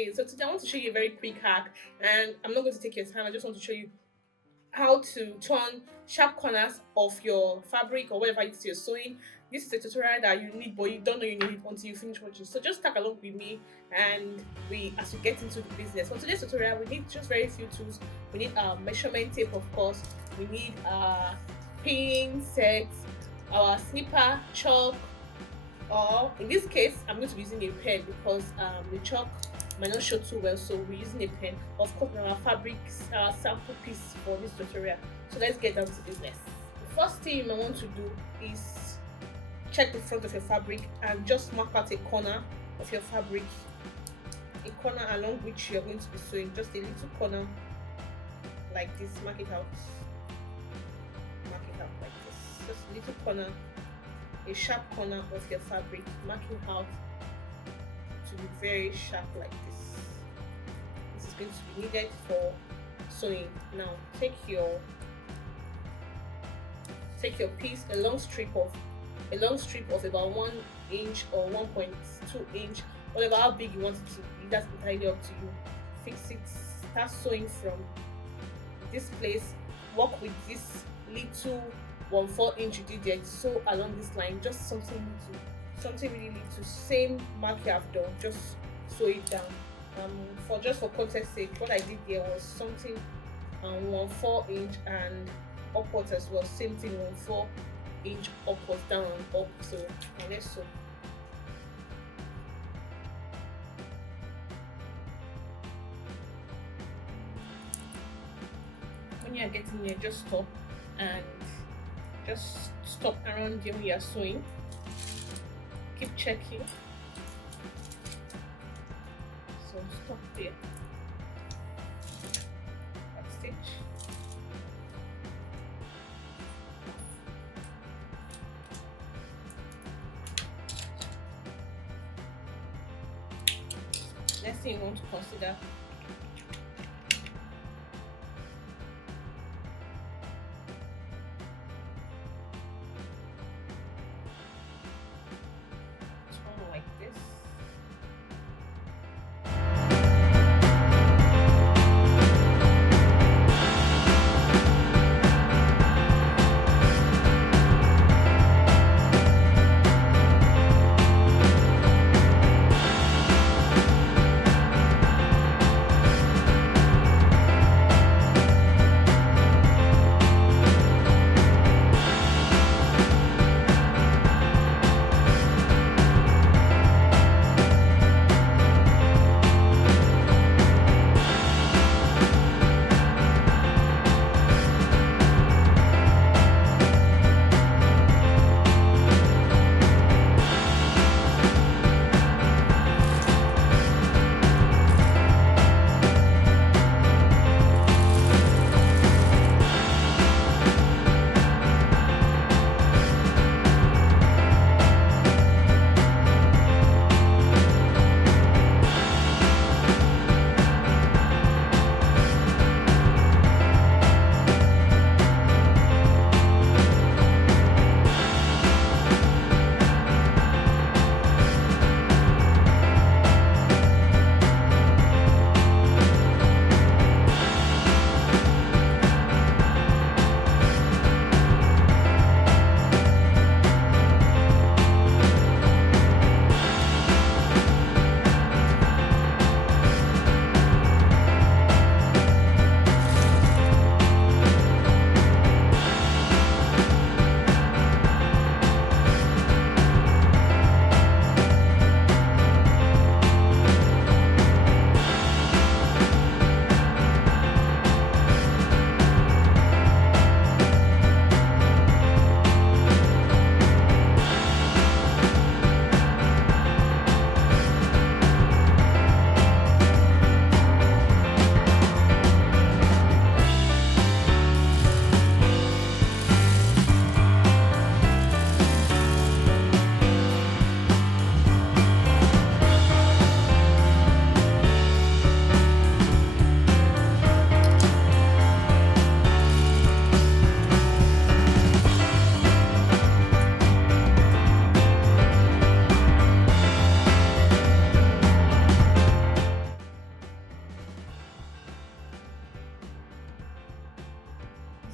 Praiz. So today I want to show you a very quick hack, and I'm not going to take your time. I just want to show you how to turn sharp corners of your fabric or whatever it is you're sewing. This is a tutorial that you need, but you don't know you need it until you finish watching. So just tag along with me, and as we get into the business. For today's tutorial, we need just very few tools. We need our measurement tape, of course. We need our pin sets, our snipper, chalk, or in this case I'm going to be using a pen because the chalk might not show too well, so we're using a pen. Of course, our fabric sample piece for this tutorial. So let's get down to business. The first thing you might want to do is check the front of your fabric and just mark out a corner of your fabric, a corner along which you're going to be sewing, just a little corner like this. Mark it out like this, just a little corner, a sharp corner of your fabric, marking out to be very sharp like this. This is going to be needed for sewing. Now take your piece, a long strip of about 1 inch or 1.2 inch, whatever, how big you want it to be, that's entirely up to you. Fix it, start sewing from this place, work with this little 1/4 inch you did there, sew along this line, just something really little, same mark you have done, just sew it down. For context sake, what I did there was something 1/4 inch and upwards as well, same thing, 1/4 inch upwards, down and up. So now let's sew. When you are getting here, just stop and just stop around here when you are sewing. Keep checking. So stop there. Back stitch. Next thing you want to consider, like this.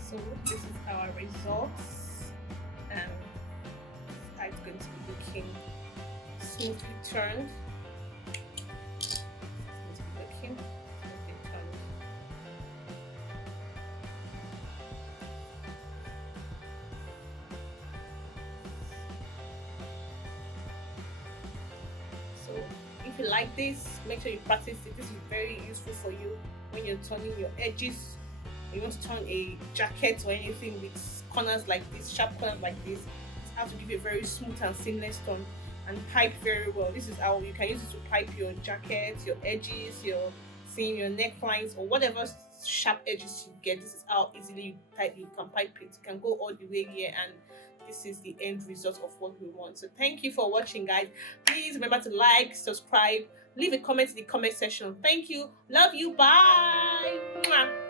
So this is our results, and it's going to be looking smoothly turned. It's going to be looking smoothly turned. So if you like this, make sure you practice it. This is very useful for you when you're turning your edges. You want to turn a jacket or anything with corners like this, sharp corners like this. It's how to give a very smooth and seamless turn and pipe very well. This is how you can use it to pipe your jacket, your edges, your seam, your necklines, or whatever sharp edges you get. This is how easily you can pipe it. You can go all the way here, and this is the end result of what we want. So thank you for watching, guys. Please remember to like, subscribe, leave a comment in the comment section. Thank you. Love you. Bye. Mwah.